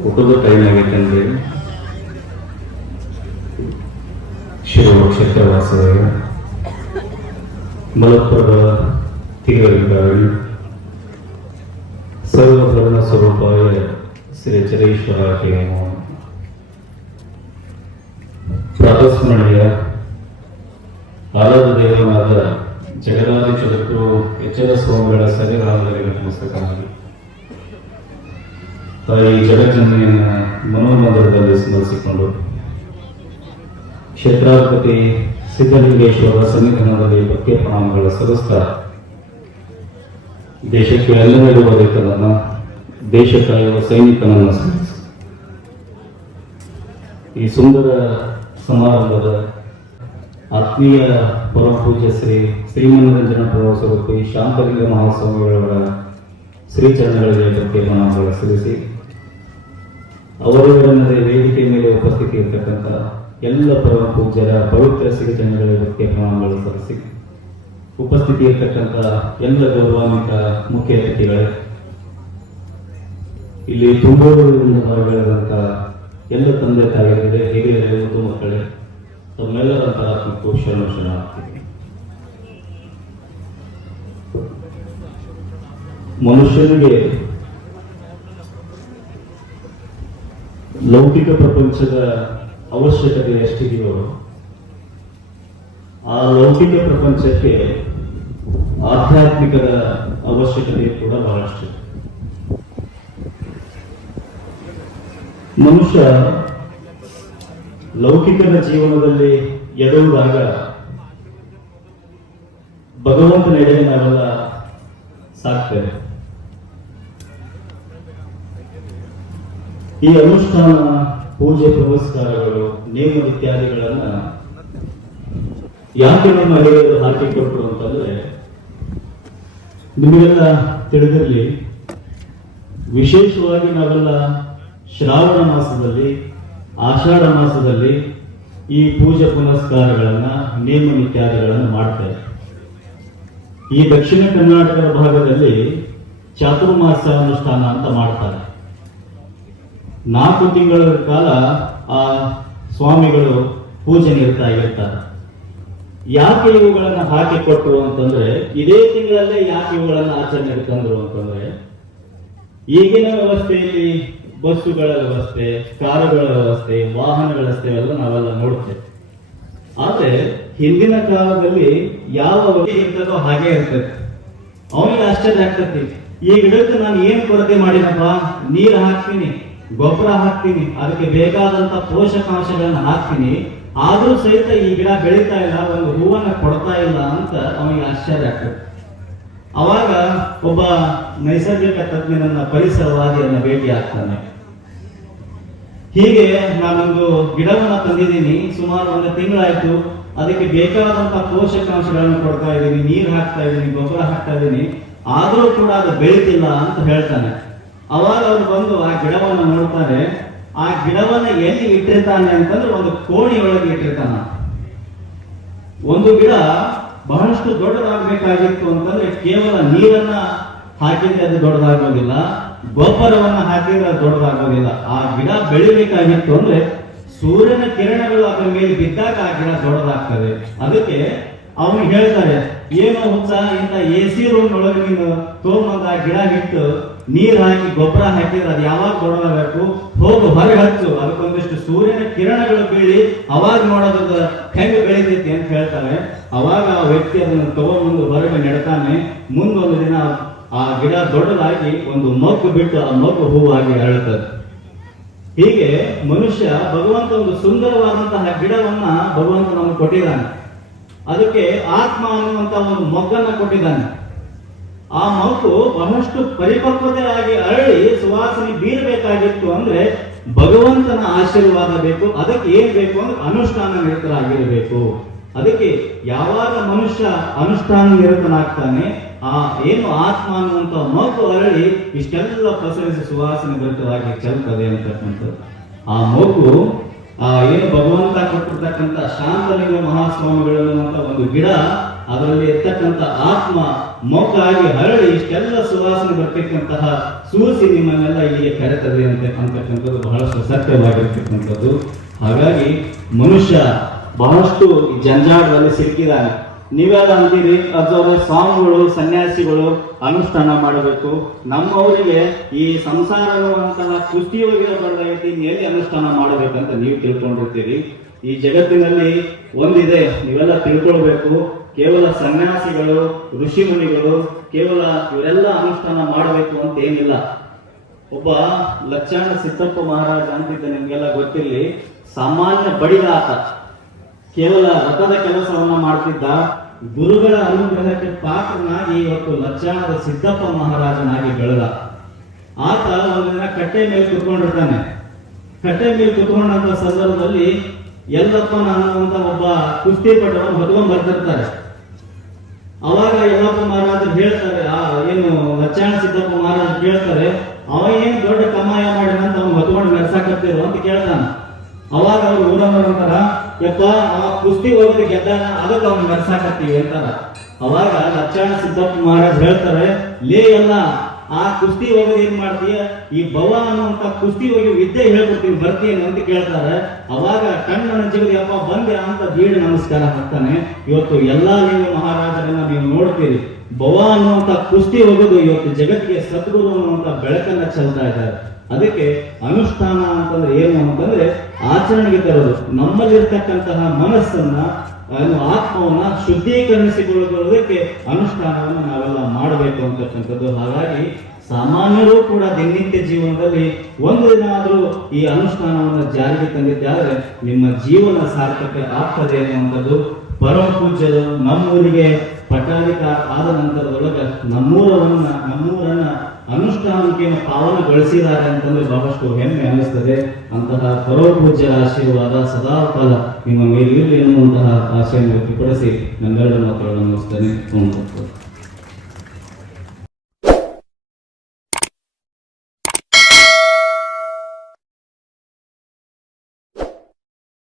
ಊಟದ ಟೈಮ್ ಆಗೈತೇನ್ರಿ ಶಿವ ಕ್ಷೇತ್ರವಾಸದಾಗ ಮಲಪ್ಪುರದ ತಿಗರಿಗಾಳಿ ಸರ್ವಭರಣ ಸ್ವರೂಪ ಶ್ರೀ ಚರೇಶ್ವರ ಪ್ರಾತಸ್ಮರಣೆಯ ಆರಾಧ ದೇವನಾದ ಜಗದಾದಿ ಸೋಮಗಳ ಎಚ್ಚರ ಸ್ವಾಮಿಗಳ ಸನ್ನಿಧಾನದಲ್ಲಿ ನಮಸ್ಕಾರ ತಾಯಿ ಜಗಜ್ಜನೆಯನ್ನ ಮನೋಮಂದಿರದಲ್ಲಿ ಸ್ಮರಿಸಿಕೊಂಡು ಕ್ಷೇತ್ರಾಧಿಪತಿ ಸಿದ್ಧಲಿಂಗೇಶ್ವರ ಸನ್ನಿಧಾನದಲ್ಲಿ ಭಕ್ತಿ ಪ್ರಣಾಮಗಳ ಸಲ್ಲಿಸ್ತಾ ದೇಶಕ್ಕೆ ಎಲ್ಲರಿರುವ ರೈತನನ್ನ ದೇಶ ಕಾಯುವ ಸೈನಿಕನನ್ನ ಸ್ಮರಿಸಿ. ಈ ಸುಂದರ ಸಮಾರಂಭದ ಆತ್ಮೀಯ ಪರಮ ಪೂಜ್ಯ ಶ್ರೀ ಶ್ರೀಮನರಂಜನ ಪ್ರವಾಸೋಪಿ ಶಾಂತಲಿಂಗ ಮಹಾಸ್ವಾಮಿಗಳವರ ಶ್ರೀಚರಣಗಳಿಗೆ ಭಕ್ತಿ ಪ್ರಣಾಮಗಳ ಸಲ್ಲಿಸಿ ಅವರವರನ್ನದೇ ವೇದಿಕೆ ಮೇಲೆ ಉಪಸ್ಥಿತಿ ಇರತಕ್ಕಂಥ ಎಲ್ಲ ಪರಮ ಪೂಜ್ಯರ ಪವಿತ್ರ ಸಿರಿ ಜನಗಳ ಬಗ್ಗೆ ಪ್ರಣಾಮಗಳು ಸಲ್ಲಿಸಿ ಉಪಸ್ಥಿತಿ ಇರತಕ್ಕಂಥ ಎಲ್ಲ ಗೌರವಾನ್ವಿತ ಮುಖ್ಯ ಅತಿಥಿಗಳೇ, ಇಲ್ಲಿ ತುಂಬೂರಿನಿಂದ ಹೊರಬೆಳೆದಂಥ ಎಲ್ಲ ತಂದೆ ತಾಯಿಗಳಿಗೆ ಹಿರಿಯರೇ ಮತ್ತು ಮಕ್ಕಳೇ, ತಮ್ಮೆಲ್ಲರ ಅಂತರಾತ್ಮಕ್ಕೂ ಶರಣ ಶರಣ ಮನುಷ್ಯನಿಗೆ ಲೌಕಿಕ ಪ್ರಪಂಚದ ಅವಶ್ಯಕತೆ ಎಷ್ಟಿದೆಯೋ ಆ ಲೌಕಿಕ ಪ್ರಪಂಚಕ್ಕೆ ಆಧ್ಯಾತ್ಮಿಕದ ಅವಶ್ಯಕತೆ ಕೂಡ ಬಹಳಷ್ಟು ಮನುಷ್ಯ ಲೌಕಿಕದ ಜೀವನದಲ್ಲಿ ಎಡುವುದಾಗ ಭಗವಂತನೆಡೆಗೆ ನಾವೆಲ್ಲ ಸಾಕ್ತೇವೆ. ಈ ಅನುಷ್ಠಾನ, ಪೂಜೆ, ಪುರಸ್ಕಾರಗಳು, ನೇಮ ಇತ್ಯಾದಿಗಳನ್ನ ಯಾಕೆ ನಮ್ಮ ಹಿರಿಯರು ಹಾಕಿಕೊಟ್ರು ಅಂತಂದ್ರೆ, ನಿಮಗೆಲ್ಲ ತಿಳಿದಿರಲಿ, ವಿಶೇಷವಾಗಿ ನಾವೆಲ್ಲ ಶ್ರಾವಣ ಮಾಸದಲ್ಲಿ, ಆಷಾಢ ಮಾಸದಲ್ಲಿ ಈ ಪೂಜೆ ಪುನಸ್ಕಾರಗಳನ್ನ, ನೇಮ ಇತ್ಯಾದಿಗಳನ್ನು ಮಾಡ್ತೇವೆ. ಈ ದಕ್ಷಿಣ ಕರ್ನಾಟಕ ಭಾಗದಲ್ಲಿ ಚಾತುರ್ಮಾಸ ಅನುಷ್ಠಾನ ಅಂತ ಮಾಡ್ತಾರೆ. ನಾಲ್ಕು ತಿಂಗಳ ಕಾಲ ಆ ಸ್ವಾಮಿಗಳು ಪೂಜೆ ನೀಡ್ತಾ ಇರ್ತಾರೆ ಯಾಕೆ ಇವುಗಳನ್ನ ಹಾಕಿಕೊಟ್ರು ಅಂತಂದ್ರೆ, ಇದೇ ತಿಂಗಳಲ್ಲೇ ಯಾಕೆ ಇವುಗಳನ್ನ ಆಚರಣೆಗೆ ತಂದ್ರು ಅಂತಂದ್ರೆ, ಈಗಿನ ವ್ಯವಸ್ಥೆಯಲ್ಲಿ ಬಸ್ಸುಗಳ ವ್ಯವಸ್ಥೆ, ಕಾರುಗಳ ವ್ಯವಸ್ಥೆ, ವಾಹನಗಳ ವ್ಯವಸ್ಥೆ ಎಲ್ಲ ನಾವೆಲ್ಲ ನೋಡ್ತೇವೆ. ಆದ್ರೆ ಹಿಂದಿನ ಕಾಲದಲ್ಲಿ ಯಾವ ಇರ್ತದೋ ಹಾಗೆ ಇರ್ತದೆ. ಅವನಿಗೆ ಆಶ್ಚರ್ಯ ಆಗ್ತತಿ ಈ ಗಿಡಕ್ಕೆ ನಾನು ಏನ್ ಕೊರತೆ ಮಾಡಿನಪ್ಪ ನೀರು ಹಾಕ್ತೀನಿ. ಗೊಬ್ಬರ ಹಾಕ್ತೀನಿ, ಅದಕ್ಕೆ ಬೇಕಾದಂತ ಪೋಷಕಾಂಶಗಳನ್ನ ಹಾಕ್ತೀನಿ, ಆದರೂ ಸಹಿತ ಈ ಗಿಡ ಬೆಳೀತಾ ಇಲ್ಲ, ಒಂದು ಹೂವನ್ನ ಕೊಡ್ತಾ ಇಲ್ಲ ಅಂತ ಅವನಿಗೆ ಆಶ್ಚರ್ಯ ಆಗ್ತದೆ. ಅವಾಗ ಒಬ್ಬ ನೈಸರ್ಗಿಕ ತಜ್ಞನನ್ನ ಪರಿಸರವಾದಿಯನ್ನ ಭೇಟಿ ಆಗ್ತಾನೆ. ಹೀಗೆ ನಾನೊಂದು ಗಿಡವನ್ನ ತಂದಿದ್ದೀನಿ, ಸುಮಾರು ಒಂದು ತಿಂಗಳಾಯ್ತು, ಅದಕ್ಕೆ ಬೇಕಾದಂತ ಪೋಷಕಾಂಶಗಳನ್ನು ಕೊಡ್ತಾ ಇದ್ದೀನಿ, ನೀರು ಹಾಕ್ತಾ ಇದ್ದೀನಿ, ಗೊಬ್ಬರ ಹಾಕ್ತಾ ಇದ್ದೀನಿ, ಆದರೂ ಕೂಡ ಅದು ಬೆಳೀತಿಲ್ಲ ಅಂತ ಹೇಳ್ತಾನೆ. ಅವಾಗ ಅವ್ರು ಬಂದು ಆ ಗಿಡವನ್ನ ನೋಡ್ತಾರೆ, ಆ ಗಿಡವನ್ನ ಎಲ್ಲಿ ಇಟ್ಟಿರ್ತಾನೆ ಅಂತಂದ್ರೆ ಒಂದು ಕೋಣೆಯೊಳಗೆ ಇಟ್ಟಿರ್ತಾನ. ಒಂದು ಗಿಡ ಬಹಳಷ್ಟು ದೊಡ್ಡದಾಗಬೇಕಾಗಿತ್ತು ಅಂತಂದ್ರೆ ಕೇವಲ ನೀರನ್ನ ಹಾಕಿದ್ರೆ ಅದು ದೊಡ್ಡದಾಗೋದಿಲ್ಲ, ಗೊಬ್ಬರವನ್ನ ಹಾಕಿದ್ರೆ ಅದು ದೊಡ್ಡದಾಗೋದಿಲ್ಲ. ಆ ಗಿಡ ಬೆಳಿಬೇಕಾಗಿತ್ತು ಅಂದ್ರೆ ಸೂರ್ಯನ ಕಿರಣಗಳು ಅದರ ಮೇಲೆ ಬಿದ್ದಾಗ ಆ ಗಿಡ ದೊಡ್ಡದಾಗ್ತದೆ. ಅದಕ್ಕೆ ಅವನು ಹೇಳ್ತಾರೆ, ಏನೋ ಹುಚ್ಚ, ಇಂಥ ಎ ಸಿ ರೂಮ್ ಒಳಗೆ ನೀನು ತಗೊಂಬಂದ ಗಿಡ ಇಟ್ಟು ನೀರ್ ಹಾಕಿ ಗೊಬ್ಬರ ಹಾಕಿದ್ರೆ ಅದು ಯಾವಾಗ ದೊಡ್ಡದಾಗಬೇಕು? ಹೋಗು, ಹೊರಗೆ ಹಚ್ಚು. ಅದಕ್ಕೊಂದಿಷ್ಟು ಸೂರ್ಯನ ಕಿರಣಗಳು ಬೀಳಿ ಅವಾಗ ನೋಡೋದ್ರದ ಹೆಂಗೆ ಬೆಳಿತೈತಿ ಅಂತ ಹೇಳ್ತಾರೆ. ಅವಾಗ ಆ ವ್ಯಕ್ತಿ ಅದನ್ನು ತಗೊಂಡ್ಬಂದು ಹೊರಗೆ ನೆಡ್ತಾನೆ. ಮುಂದೊಂದು ದಿನ ಆ ಗಿಡ ದೊಡ್ಡದಾಗಿ ಒಂದು ಮಗ್ಗು ಬಿಟ್ಟು ಆ ಮಗ್ಗು ಹೂವಾಗಿ ಅರಳುತ್ತದೆ. ಹೀಗೆ ಮನುಷ್ಯ ಭಗವಂತ ಒಂದು ಸುಂದರವಾದಂತಹ ಗಿಡವನ್ನ ಭಗವಂತ ನಮಗೆ ಕೊಟ್ಟಿದ್ದಾನೆ. ಅದಕ್ಕೆ ಆತ್ಮ ಅನ್ನುವಂತಹ ಒಂದು ಮೊಗ್ಗನ್ನ ಕೊಟ್ಟಿದ್ದಾನೆ. ಆ ಮಗು ಬಹಳಷ್ಟು ಪರಿಪಕ್ವತೆ ಆಗಿ ಅರಳಿ ಸುವಾಸನೆ ಬೀರಬೇಕಾಗಿತ್ತು ಅಂದ್ರೆ ಭಗವಂತನ ಆಶೀರ್ವಾದ ಬೇಕು, ಅದಕ್ಕೆ ಏನ್ ಬೇಕು ಅಂದ್ರೆ ಅನುಷ್ಠಾನ ನಿರತರಾಗಿರಬೇಕು. ಅದಕ್ಕೆ ಯಾವಾಗ ಮನುಷ್ಯ ಅನುಷ್ಠಾನ ನಿರತನಾಗ್ತಾನೆ, ಆ ಏನು ಆತ್ಮ ಅನ್ನುವಂತ ಮಗು ಅರಳಿ ಇಷ್ಟೆಲ್ಲ ಪಸರಿಸಿ ಸುವಾಸನೆ ಭರಿತವಾಗಿ ಚೆಲ್ತದೆ ಅಂತಕ್ಕಂಥದ್ದು. ಆ ಮಗು ಆ ಏನು ಭಗವಂತ ಕೊಟ್ಟಿರ್ತಕ್ಕಂಥ ಶಾಂತಲಿಂಗ ಮಹಾಸ್ವಾಮಿಗಳು ಅನ್ನುವಂಥ ಒಂದು ಗಿಡ ಅದರಲ್ಲಿ ಇರ್ತಕ್ಕಂಥ ಆತ್ಮ ಆಗಿ ಹರಳಿ ಇಷ್ಟೆಲ್ಲ ಸುವಾಸನೆ ಬರ್ತಕ್ಕಂತಹ ಸೂಸಿ ನಿಮ್ಮನ್ನೆಲ್ಲ ಇಲ್ಲಿಗೆ ಕರೆತದೆ ಅಂತ ಅಂತಕ್ಕಂಥದ್ದು ಬಹಳಷ್ಟು ಸತ್ಯವಾಗಿರ್ತಕ್ಕಂಥದ್ದು ಹಾಗಾಗಿ ಮನುಷ್ಯ ಬಹಳಷ್ಟು ಈ ಜಂಜಾಟದಲ್ಲಿ ಸಿಕ್ಕಿದ್ದಾನೆ. ನೀವೆಲ್ಲ ಅಂತೀರಿ ಅದರ ಸ್ವಾಮಿಗಳು, ಸನ್ಯಾಸಿಗಳು ಅನುಷ್ಠಾನ ಮಾಡಬೇಕು. ನಮ್ಮವರಿಗೆ ಈ ಸಂಸಾರ ಅನ್ನುವಂತಹ ಕುಸ್ತಿಯೊಳಗೆ ಬರದೈತಿ ಎಲ್ಲಿ ಅನುಷ್ಠಾನ ಮಾಡಬೇಕಂತ ನೀವು ತಿಳ್ಕೊಂಡಿರ್ತೀರಿ. ಈ ಜಗತ್ತಿನಲ್ಲಿ ಒಂದಿದೆ, ನೀವೆಲ್ಲ ತಿಳ್ಕೊಳ್ಬೇಕು. ಕೇವಲ ಸನ್ಯಾಸಿಗಳು ಋಷಿ ಮುನಿಗಳು ಕೇವಲ ಇವರೆಲ್ಲ ಅನುಷ್ಠಾನ ಮಾಡಬೇಕು ಅಂತ ಏನಿಲ್ಲ. ಒಬ್ಬ ಲಚ್ಚಾಣ ಸಿದ್ದಪ್ಪ ಮಹಾರಾಜ ಅಂತಿದ್ದ ನಿಮ್ಗೆಲ್ಲ ಗೊತ್ತಿರಲಿ, ಸಾಮಾನ್ಯ ಬಡಿದಾತ, ಕೇವಲ ರಥದ ಕೆಲಸವನ್ನ ಮಾಡ್ತಿದ್ದ ಗುರುಗಳ ಅನುಗ್ರಹಕ್ಕೆ ಪಾತ್ರನಾಗಿ ಇವತ್ತು ಲಚ್ಚಾಣ ಸಿದ್ದಪ್ಪ ಮಹಾರಾಜನಾಗಿ ಬೆಳೆದ. ಆತ ಒಂದು ದಿನ ಕಟ್ಟೆ ಮೇಲೆ ಕುತ್ಕೊಂಡಿರ್ತಾನೆ. ಕಟ್ಟೆ ಮೇಲೆ ಕುತ್ಕೊಂಡಂತ ಸಂದರ್ಭದಲ್ಲಿ, ಎಲ್ಲಪ್ಪ ಅಂತ ಒಬ್ಬ ಕುಸ್ತಿಪಟವನ್ನು ಹೊತ್ಕೊಂಡ್ ಬರ್ತಿರ್ತಾರೆ. ಅವಾಗ ಯಲ್ಲಪ್ಪ ಮಹಾರಾಜರು ಹೇಳ್ತಾರೆ, ಆ, ಏನು ಲಚ್ಚಾಣ ಸಿದ್ದಪ್ಪ ಮಹಾರಾಜರು ಕೇಳ್ತಾರೆ, ಅವ ಏನ್ ದೊಡ್ಡ ಕಮಾಯ ಮಾಡಿದ ಅಂತ ಅವ್ನು ಹೊತ್ಕೊಂಡು ಮೆರ್ಸಾಕತ್ತಿರು ಅಂತ ಕೇಳ್ತಾನ. ಅವಾಗ ಅವ್ರು ಊರವ್ರು ಅಂತಾರ, ಯಪ್ಪ, ಆ ಕುಸ್ತಿ ಹೋಗಿ ಗೆದ್ದಾನ, ಅದಕ್ಕೆ ಅವ್ನು ಮೆರ್ಸಾಕತ್ತೀವಿ ಅಂತಾರ. ಅವಾಗ ಲಚ್ಚಾಣ ಸಿದ್ದಪ್ಪ ಮಹಾರಾಜ್ ಹೇಳ್ತಾರೆ, ಲೇ ಎಲ್ಲ ಆ ಕುಸ್ತಿ ಹೋಗೋದು ಏನ್ ಮಾಡ್ತೀಯ? ಈ ಭವ ಅನ್ನುವಂತ ಕುಸ್ತಿ ಹೋಗಿ ವಿದ್ಯೆ ಹೇಳ್ಕೊಡ್ತೀನಿ, ಬರ್ತೀನಿ ಅಂತ ಕೇಳ್ತಾರೆ. ಅವಾಗ ಕಣ್ಣನ ಜಿಗಿದು ಅಪ್ಪ ಬಂದೆ ಅಂತ ಬೀಡು ನಮಸ್ಕಾರ ಹಾಕ್ತಾನೆ. ಇವತ್ತು ಎಲ್ಲಾ ನೀವು ಮಹಾರಾಜರನ್ನ ನೀವು ನೋಡ್ತೀರಿ. ಭವ ಅನ್ನುವಂತ ಕುಸ್ತಿ ಹೋಗೋದು ಇವತ್ತು ಜಗತ್ತಿಗೆ ಸದ್ಗುರು ಅನ್ನುವಂತ ಬೆಳಕನ್ನ ಚೆಲ್ತಾ ಇದ್ದಾರೆ. ಅದಕ್ಕೆ ಅನುಷ್ಠಾನ ಅಂತಂದ್ರೆ ಏನು ಅಂತಂದ್ರೆ ಆಚರಣೆಗೆ ತರೋದು. ನಮ್ಮಲ್ಲಿರ್ತಕ್ಕಂತಹ ಮನಸ್ಸನ್ನ ಆತ್ಮವನ್ನ ಶುದ್ಧೀಕರಿಸಿಕೊಳ್ಳುವುದಕ್ಕೆ ಅನುಷ್ಠಾನವನ್ನು ನಾವೆಲ್ಲ ಮಾಡಬೇಕು ಅಂತಕ್ಕಂಥದ್ದು. ಹಾಗಾಗಿ ಸಾಮಾನ್ಯರು ಕೂಡ ದಿನನಿತ್ಯ ಜೀವನದಲ್ಲಿ ಒಂದು ದಿನ ಆದರೂ ಈ ಅನುಷ್ಠಾನವನ್ನು ಜಾರಿಗೆ ತಂದಿದ್ದಾದರೆ ನಿಮ್ಮ ಜೀವನ ಸಾರ್ಥಕ ಆಗ್ತದೆ ಅನ್ನುವಂಥದ್ದು ಪರಮ ಪೂಜ್ಯರು ನಮ್ಮೂರಿಗೆ ಪಟ್ಟಾಧಿಕ ಆದ ನಂತರದೊಳಗೆ ನಮ್ಮೂರವನ್ನ, ನಮ್ಮೂರನ್ನ ಅನುಷ್ಠಾನಕ್ಕೆ ಪಾವನಗೊಳಿಸಿದ್ದಾರೆ ಅಂತಂದ್ರೆ ಬಹಳಷ್ಟು ಹೆಮ್ಮೆ ಅನ್ನಿಸ್ತದೆ. ಅಂತಹ ಪರಮ ಪೂಜ್ಯರ ಆಶೀರ್ವಾದ ಸದಾ ಕಾಲ ನಿಮ್ಮ ಮೇಲಿರಲಿ ಎನ್ನುವಂತಹ ಆಶೆಯನ್ನು ವ್ಯಕ್ತಪಡಿಸಿ ನಮ್ಮೆರಡು ಮಾತುಗಳನ್ನು ಮುಗಿಸ್ತೇನೆ.